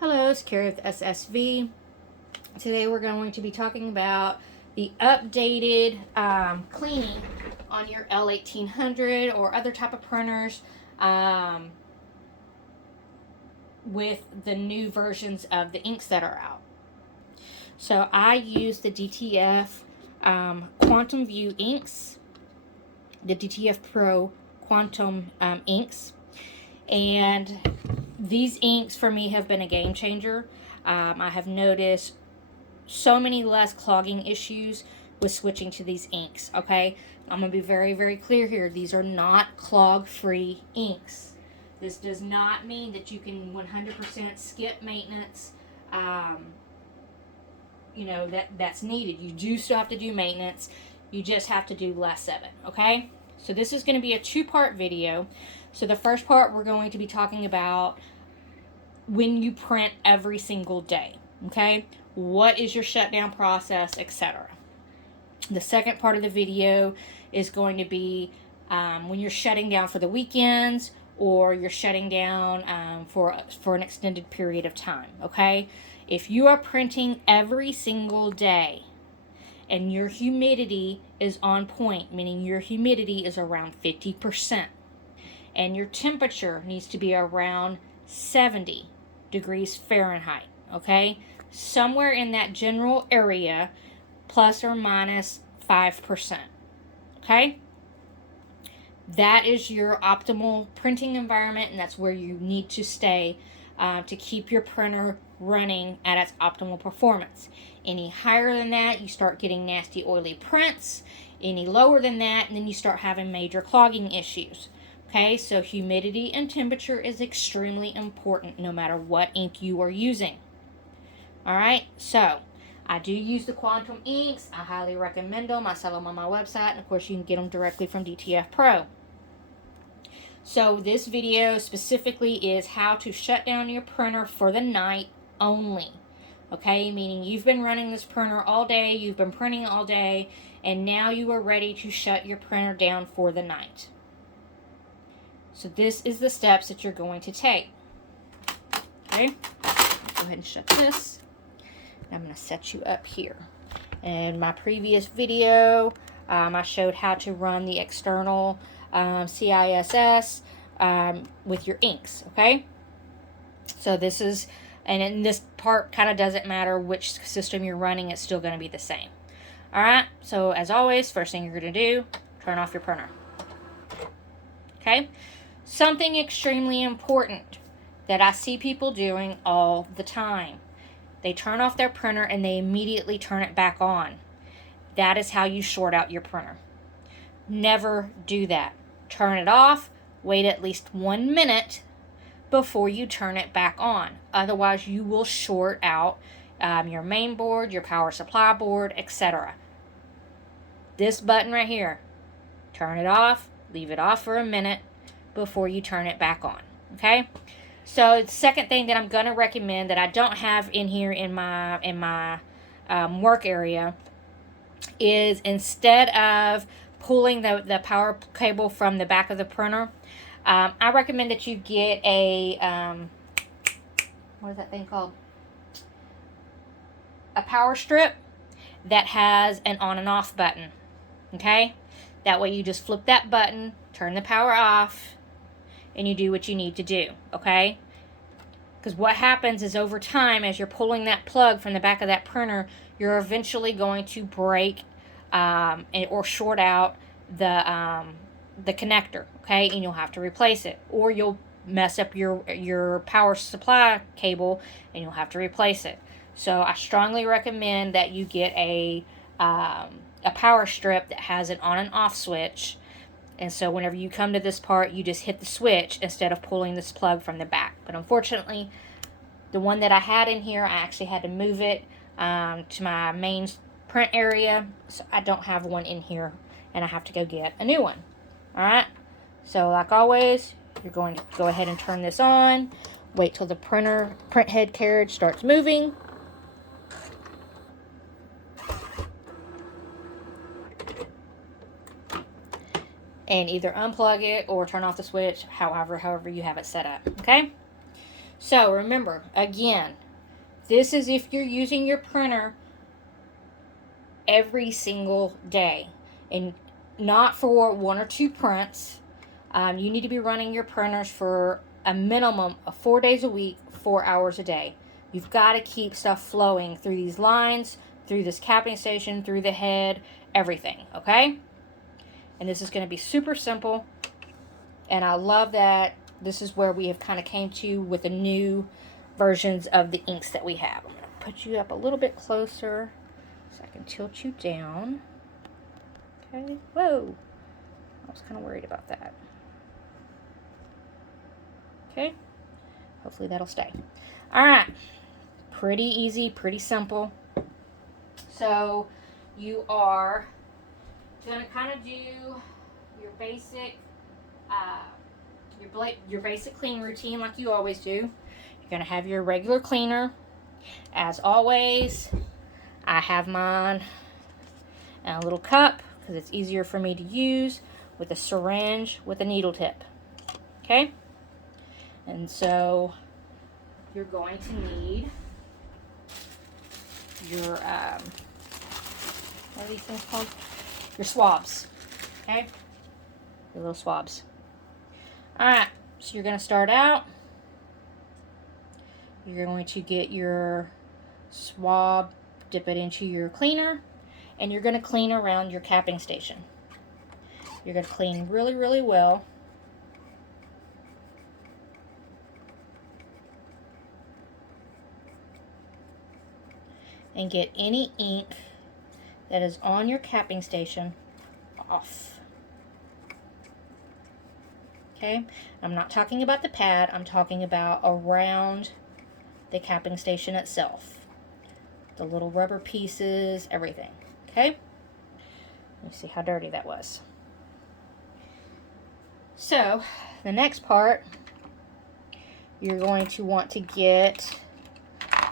Hello, it's Carrie with SSV. Today we're going to be talking about the updated cleaning on your L1800 or other type of printers with the new versions of the inks that are out. So I use the DTF Quantum View inks, the DTF Pro Quantum inks, and these inks for me have been a game changer. I have noticed so many less clogging issues with switching to these inks. Okay, I'm going to be very, very clear here. These are not clog-free inks. This does not mean that you can 100% skip maintenance. That's needed. You do still have to do maintenance. You just have to do less of it. Okay, so this is going to be a two-part video. So the first part, we're going to be talking about when you print every single day. Okay, what is your shutdown process, etc. The second part of the video is going to be when you're shutting down for the weekends or you're shutting down for an extended period of time. Okay, if you are printing every single day and your humidity is on point, meaning your humidity is around 50%, and your temperature needs to be around 70 degrees Fahrenheit, okay? Somewhere in that general area, plus or minus 5%, okay? That is your optimal printing environment, and that's where you need to stay to keep your printer running at its optimal performance. Any higher than that, you start getting nasty, oily prints. Any lower than that, and then you start having major clogging issues. Okay, so humidity and temperature is extremely important no matter what ink you are using. Alright, so I do use the Quantum inks. I highly recommend them. I sell them on my website, and of course you can get them directly from DTF Pro. So this video specifically is how to shut down your printer for the night only. Okay, meaning you've been running this printer all day, you've been printing all day, and now you are ready to shut your printer down for the night. So this is the steps that you're going to take. Okay, go ahead and shut this. I'm going to set you up here. In my previous video, I showed how to run the external CISS with your inks. Okay, so this is, and in this part kind of doesn't matter which system you're running, it's still going to be the same. Alright, so as always, first thing you're going to do, turn off your printer. Okay, something extremely important that I see people doing all the time. They turn off their printer and they immediately turn it back on. That is how you short out your printer. Never do that. Turn it off, wait at least 1 minute before you turn it back on. Otherwise, you will short out your main board, your power supply board, etc. This button right here, turn it off, leave it off for a minute before you turn it back on. Okay, so the second thing that I'm going to recommend that I don't have in here in my work area is, instead of pulling the power cable from the back of the printer, I recommend that you get a what is that thing called? A power strip that has an on and off button. Okay, that way you just flip that button, turn the power off, and you do what you need to do. Okay, because what happens is, over time, as you're pulling that plug from the back of that printer, you're eventually going to break or short out the connector. Okay, and you'll have to replace it, or you'll mess up your power supply cable and you'll have to replace it. So I strongly recommend that you get a power strip that has an on and off switch. And so whenever you come to this part, you just hit the switch instead of pulling this plug from the back. But unfortunately, the one that I had in here, I actually had to move it to my main print area. So I don't have one in here, and I have to go get a new one. Alright, so like always, you're going to go ahead and turn this on. Wait till the print head carriage starts moving. And either unplug it or turn off the switch, however you have it set up. Okay, So remember, again, this is if you're using your printer every single day and not for 1 or 2 prints. You need to be running your printers for a minimum of 4 days a week, 4 hours a day. You've got to keep stuff flowing through these lines, through this capping station, through the head, everything, okay? And this is going to be super simple. And I love that this is where we have kind of came to with the new versions of the inks that we have. I'm going to put you up a little bit closer so I can tilt you down. Okay, whoa. I was kind of worried about that. Okay, hopefully that'll stay. All right, pretty easy, pretty simple. So you are going to kind of do your basic your basic clean routine like you always do. You're going to have your regular cleaner. As always, I have mine in a little cup because it's easier for me to use, with a syringe with a needle tip. Okay? And so you're going to need your what are these things called? Your swabs. Okay? Your little swabs. Alright, so you're going to start out. You're going to get your swab, dip it into your cleaner, and you're going to clean around your capping station. You're going to clean really, really well. And get any ink that is on your capping station off. Okay, I'm not talking about the pad, I'm talking about around the capping station itself. The little rubber pieces, everything. Okay, let me see how dirty that was. So, the next part, you're going to want to get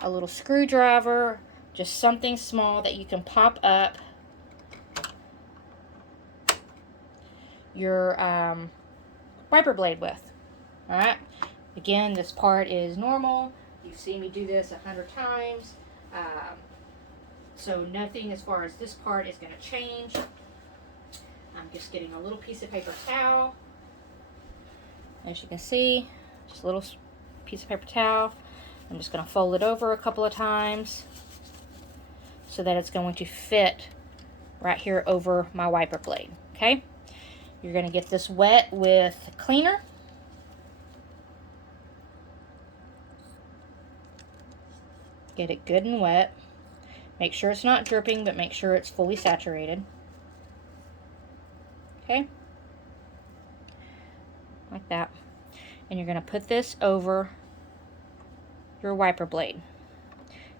a little screwdriver, just something small that you can pop up your wiper blade with. Alright, again, this part is normal. You've seen me do this 100 times. So nothing as far as this part is going to change. I'm just getting a little piece of paper towel. As you can see, just a little piece of paper towel. I'm just going to fold it over a couple of times so that it's going to fit right here over my wiper blade. Okay? You're going to get this wet with cleaner. Get it good and wet. Make sure it's not dripping, but make sure it's fully saturated. Okay? Like that. And you're going to put this over your wiper blade.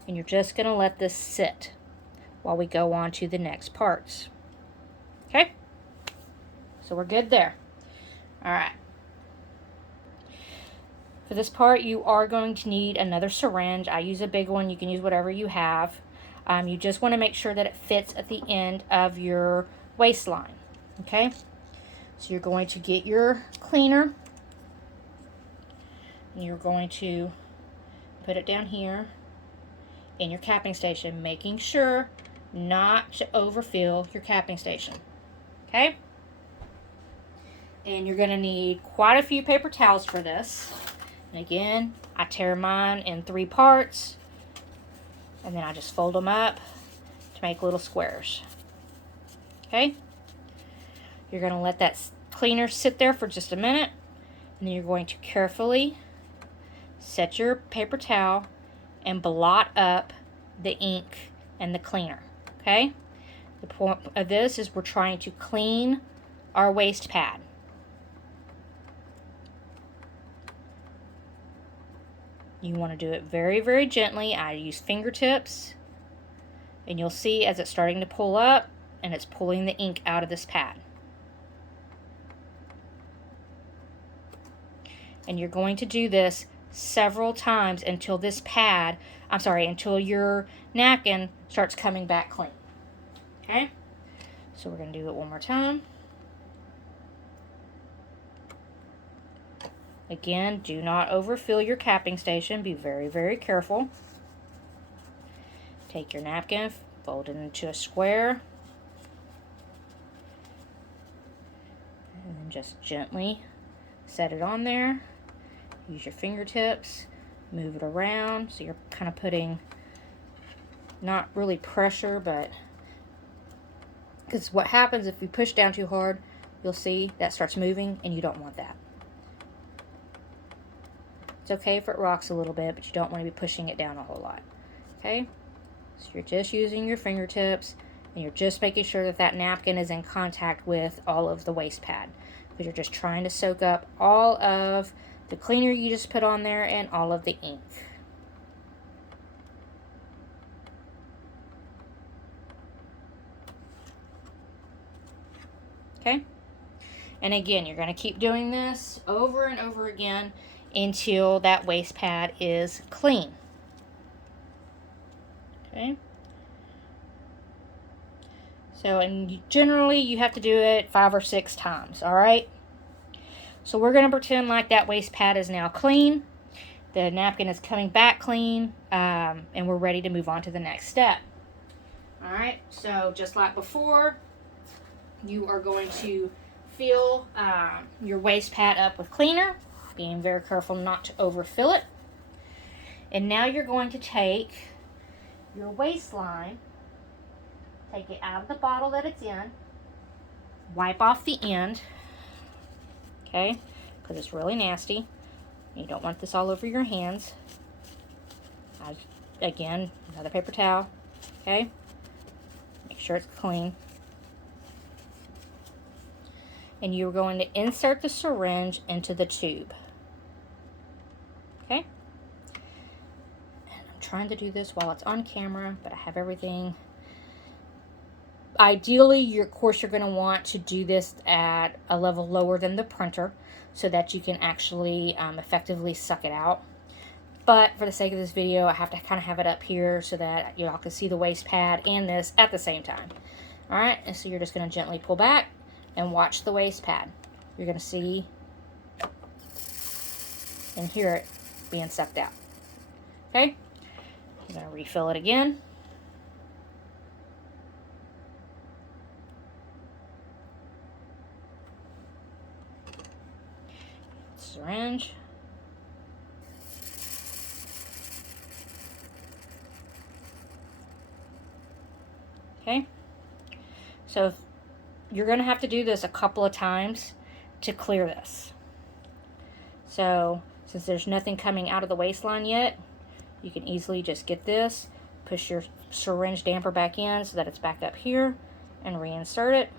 And you're just going to let this sit while we go on to the next parts. Okay? So we're good there. Alright. For this part, you are going to need another syringe. I use a big one. You can use whatever you have. You just want to make sure that it fits at the end of your waistline. Okay? So you're going to get your cleaner. And you're going to put it down here in your capping station, making sure not to overfill your capping station. Okay? And you're going to need quite a few paper towels for this. And again, I tear mine in 3 parts. And then I just fold them up to make little squares. Okay? You're going to let that cleaner sit there for just a minute. And then you're going to carefully set your paper towel and blot up the ink and the cleaner. Okay? The point of this is we're trying to clean our waist pad. You want to do it very, very gently. I use fingertips. And you'll see as it's starting to pull up and it's pulling the ink out of this pad. And you're going to do this several times until this pad, until your napkin starts coming back clean. Okay? So we're going to do it one more time. Again, do not overfill your capping station. Be very, very careful. Take your napkin, fold it into a square, and then just gently set it on there. Use your fingertips, move it around, so you're kind of putting, not really pressure, but because what happens if you push down too hard, you'll see that starts moving, and you don't want that. It's okay if it rocks a little bit, but you don't want to be pushing it down a whole lot. Okay? So you're just using your fingertips, and you're just making sure that that napkin is in contact with all of the waste pad, because you're just trying to soak up all of the cleaner you just put on there and all of the ink. Okay? And again, you're going to keep doing this over and over again until that waste pad is clean. Okay? So, and generally you have to do it 5 or 6 times, all right? So we're going to pretend like that waste pad is now clean. The napkin is coming back clean, and we're ready to move on to the next step. All right, so just like before, you are going to fill your waste pad up with cleaner, being very careful not to overfill it. And now you're going to take your waistline, take it out of the bottle that it's in, wipe off the end, okay, because it's really nasty. You don't want this all over your hands. Again, another paper towel, okay, make sure it's clean. And you're going to insert the syringe into the tube. Okay? And I'm trying to do this while it's on camera, but I have everything. Ideally, of course, you're going to want to do this at a level lower than the printer so that you can actually effectively suck it out. But for the sake of this video, I have to kind of have it up here so that y'all can see the waste pad and this at the same time. All right, and so you're just going to gently pull back and watch the waste pad. You're going to see and hear it being sucked out. Okay? I'm going to refill it again. Syringe. Okay? So you're going to have to do this a couple of times to clear this. So, since there's nothing coming out of the waistline yet, you can easily just get this, push your syringe damper back in so that it's back up here, and reinsert it.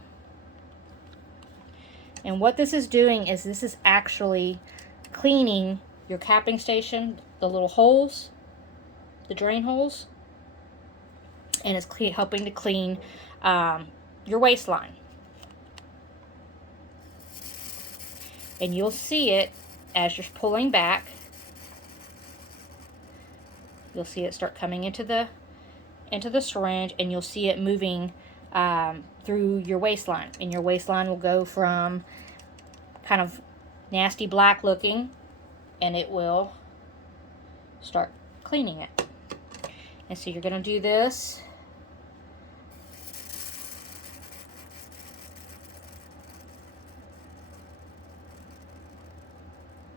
And what this is doing is this is actually cleaning your capping station, the little holes, the drain holes, and it's helping to clean your waistline. And you'll see it as you're pulling back. You'll see it start coming into the syringe, and you'll see it moving through your waistline. And your waistline will go from kind of nasty black looking, and it will start cleaning it. And so you're going to do this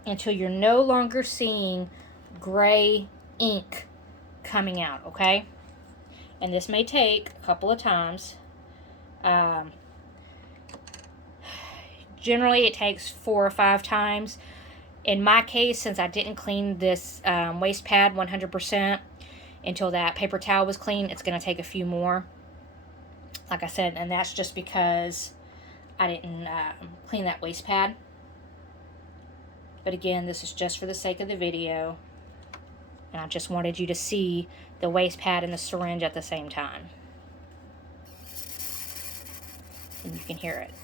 until you're no longer seeing gray ink coming out, okay? And this may take a couple of times. Generally, it takes 4 or 5 times. In my case, since I didn't clean this waste pad 100% until that paper towel was clean, it's going to take a few more. Like I said, and that's just because I didn't clean that waste pad. But again, this is just for the sake of the video. And I just wanted you to see the waste pad and the syringe at the same time. And you can hear it.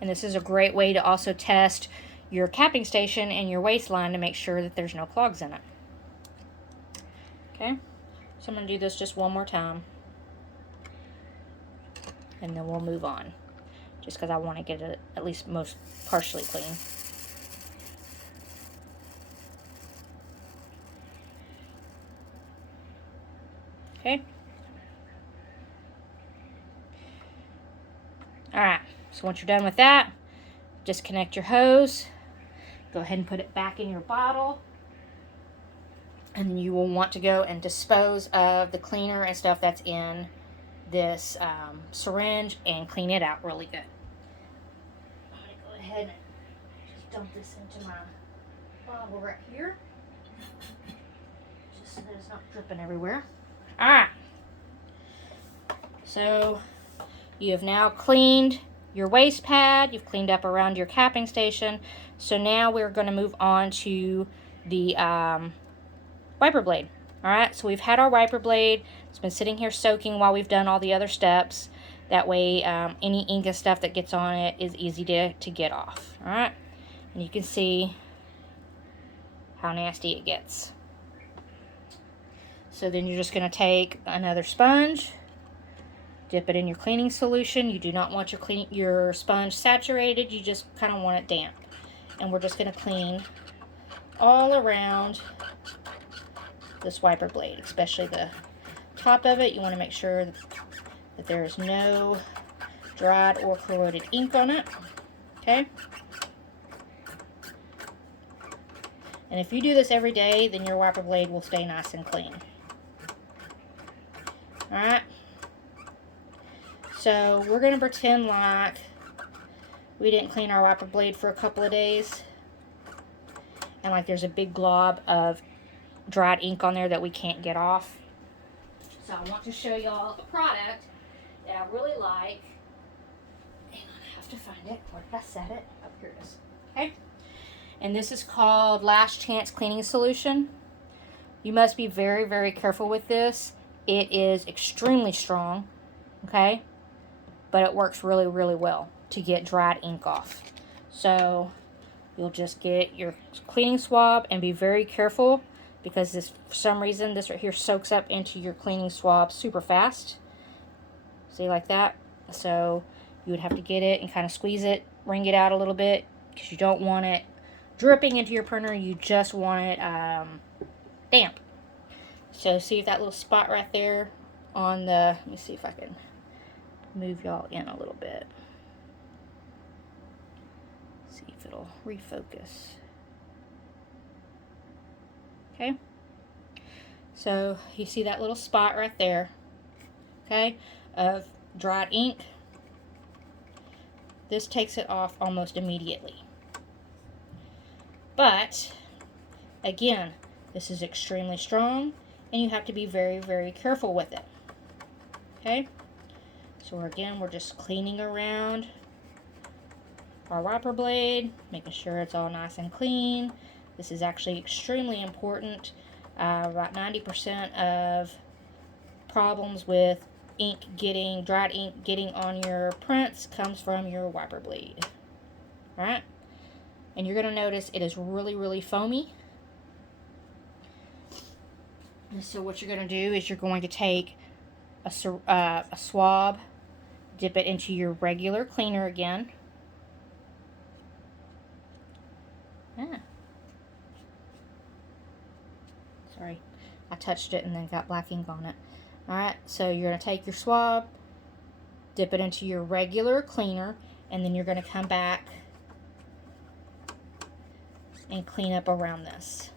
And this is a great way to also test your capping station and your waistline to make sure that there's no clogs in it. Okay, so I'm going to do this just one more time. and then we'll move on, just because I want to get it at least most partially clean. Okay. Alright, so once you're done with that, disconnect your hose. Go ahead and put it back in your bottle. And you will want to go and dispose of the cleaner and stuff that's in this syringe and clean it out really good. I'm going to go ahead and just dump this into my bottle right here, just so that it's not dripping everywhere. Alright, so you have now cleaned your waste pad, you've cleaned up around your capping station, so now we're going to move on to the wiper blade. Alright, so we've had our wiper blade. It's been sitting here soaking while we've done all the other steps. That way any ink and stuff that gets on it is easy to get off. Alright, and you can see how nasty it gets. So then you're just going to take another sponge, dip it in your cleaning solution. You do not want your sponge saturated, you just kind of want it damp. And we're just going to clean all around this wiper blade, especially the top of it. You want to make sure that there is no dried or corroded ink on it. Okay? And if you do this every day, then your wiper blade will stay nice and clean. Alright? So we're going to pretend like we didn't clean our wiper blade for a couple of days, and like there's a big glob of dried ink on there that we can't get off. So I want to show y'all a product that I really like. Hang on, I have to find it. Where did I set it? Oh, here it is. Okay. And this is called Last Chance Cleaning Solution. You must be very, very careful with this. It is extremely strong, okay? But it works really, really well to get dried ink off. So you'll just get your cleaning swab and be very careful, because this, for some reason, this right here soaks up into your cleaning swab super fast. See, like that? So you would have to get it and kind of squeeze it, wring it out a little bit, because you don't want it dripping into your printer. You just want it damp. So see that little spot right there on the, let me see if I can move y'all in a little bit. See if it'll refocus. Okay, so you see that little spot right there, okay, of dried ink. This takes it off almost immediately. But again, this is extremely strong, and you have to be very, very careful with it. Okay, so again, we're just cleaning around our wiper blade, making sure it's all nice and clean. This is actually extremely important. About 90% of problems with dried ink getting on your prints comes from your wiper blade. Alright? And you're going to notice it is really, really foamy. And so what you're going to do is you're going to take a swab, dip it into your regular cleaner again. Sorry, I touched it and then got black ink on it. Alright, so you're going to take your swab, dip it into your regular cleaner, and then you're going to come back and clean up around this.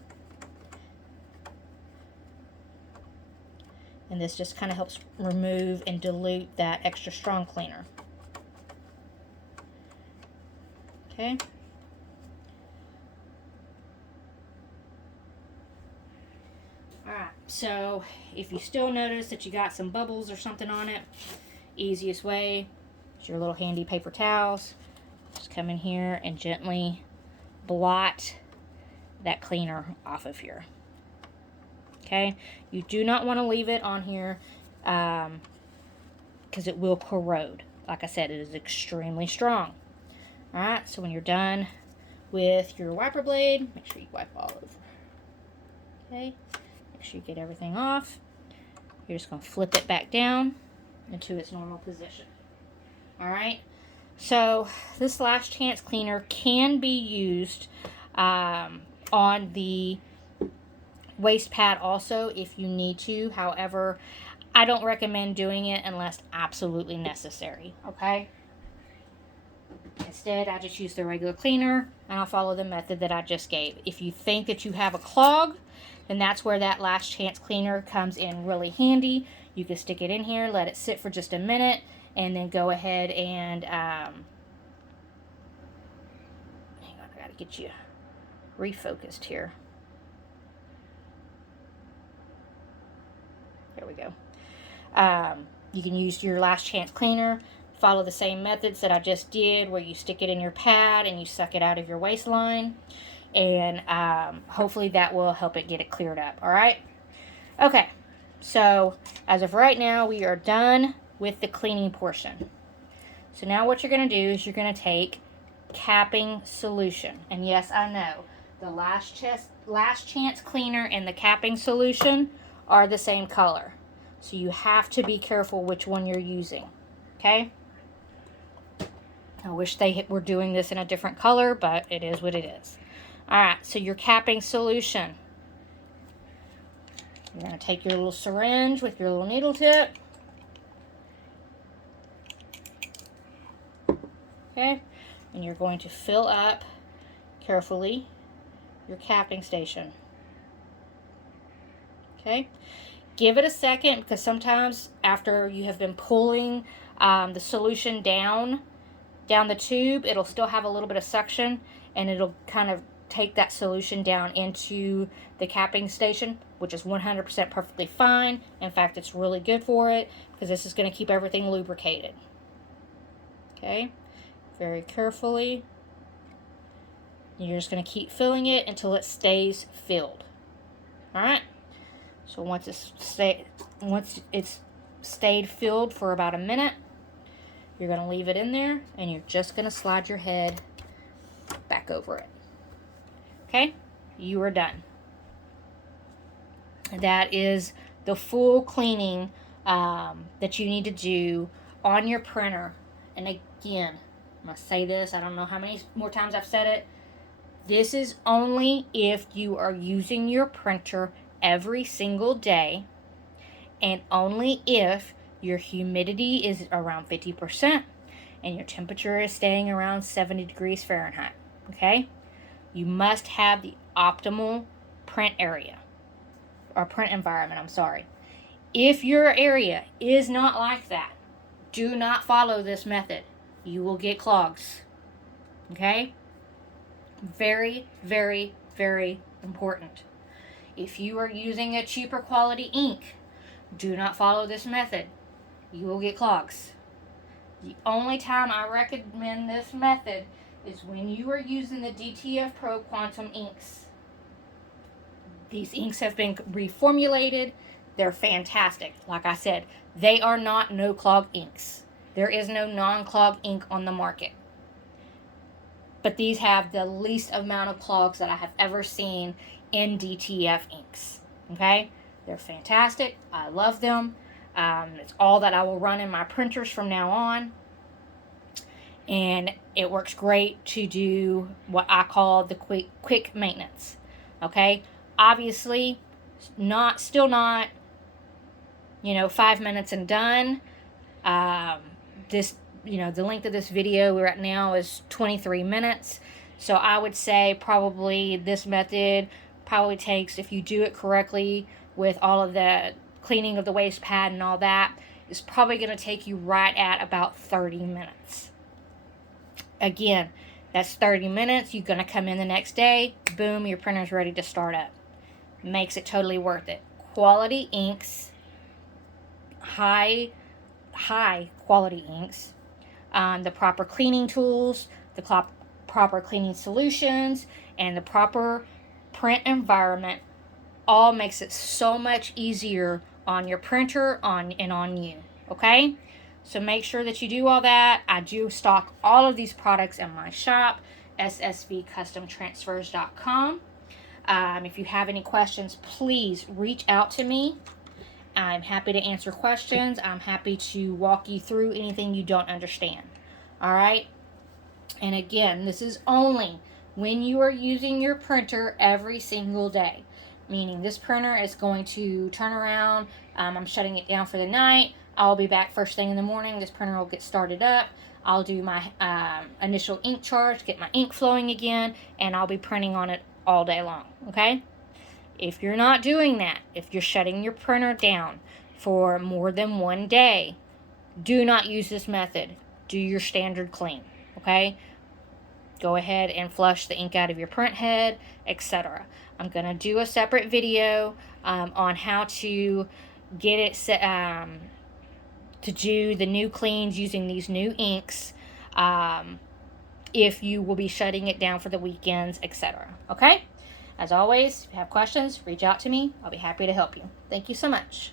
And this just kind of helps remove and dilute that extra strong cleaner. Okay. Alright, so if you still notice that you got some bubbles or something on it, easiest way is your little handy paper towels. Just come in here and gently blot that cleaner off of here. Okay, you do not want to leave it on here because it will corrode. Like I said, it is extremely strong. Alright, so when you're done with your wiper blade, make sure you wipe all over. Okay, make sure you get everything off. You're just going to flip it back down into its normal position. All right. So this last chance cleaner can be used on the waist pad also if you need to. However, I don't recommend doing it unless absolutely necessary. Okay. Instead, I just use the regular cleaner and I'll follow the method that I just gave. If you think that you have a clog, then that's where that last chance cleaner comes in really handy. You can stick it in here, let it sit for just a minute, and then go ahead and, hang on, I gotta get you refocused here. There we go. You can use your last chance cleaner. Follow the same methods that I just did, where you stick it in your pad and you suck it out of your waistline. And hopefully that will help it get it cleared up. All right. Okay. So as of right now, we are done with the cleaning portion. So now what you're going to do is you're going to take capping solution. And yes, I know the last chance cleaner and the capping solution are the same color. So you have to be careful which one you're using. Okay. I wish they were doing this in a different color, but it is what it is. All right, so your capping solution. You're going to take your little syringe with your little needle tip. Okay, and you're going to fill up carefully your capping station. Okay, give it a second because sometimes after you have been pulling the solution down the tube, it'll still have a little bit of suction and it'll kind of take that solution down into the capping station, which is 100% perfectly fine. In fact, it's really good for it because this is going to keep everything lubricated. Okay, very carefully. You're just going to keep filling it until it stays filled. All right. So once it's stayed filled for about a minute, you're going to leave it in there and you're just going to slide your head back over it. Okay, you are done. That is the full cleaning that you need to do on your printer. And again, I'm going to say this, I don't know how many more times I've said it. This is only if you are using your printer every single day, and only if your humidity is around 50% and your temperature is staying around 70 degrees Fahrenheit. Okay? You must have the optimal print area, or print environment, I'm sorry. If your area is not like that, do not follow this method. You will get clogs. Okay? Very, very, very important. If you are using a cheaper quality ink, do not follow this method. You will get clogs. The only time I recommend this method is when you are using the DTF Pro Quantum inks. These inks have been reformulated. They're fantastic. Like I said, they are not no-clog inks. There is no non-clog ink on the market. But these have the least amount of clogs that I have ever seen in DTF inks. Okay? They're fantastic. I love them. It's all that I will run in my printers from now on. And it works great to do what I call the quick maintenance. Okay? Obviously, still not, 5 minutes and done. The length of this video we're at now is 23 minutes. So I would say probably this method probably takes, if you do it correctly with all of the cleaning of the waist pad and all that, is probably going to take you right at about 30 minutes. Again, that's 30 minutes. You're going to come in the next day. Boom, your printer's ready to start up. Makes it totally worth it. Quality inks, high quality inks, the proper cleaning tools, the proper cleaning solutions, and the proper print environment all makes it so much easier on your printer and on you. Okay? So make sure that you do all that. I do stock all of these products in my shop, ssvcustomtransfers.com. If you have any questions, please reach out to me. I'm happy to answer questions. I'm happy to walk you through anything you don't understand. All right. And again, this is only when you are using your printer every single day. Meaning this printer is going to turn around. I'm shutting it down for the night. I'll be back first thing in the morning. This printer will get started up. I'll do my initial ink charge, get my ink flowing again, and I'll be printing on it all day long, okay? If you're not doing that, if you're shutting your printer down for more than one day, do not use this method. Do your standard clean, okay? Go ahead and flush the ink out of your print head, etc. I'm going to do a separate video on how to get it set, to do the new cleans using these new inks, if you will be shutting it down for the weekends, etc. Okay? As always, if you have questions, reach out to me. I'll be happy to help you. Thank you so much.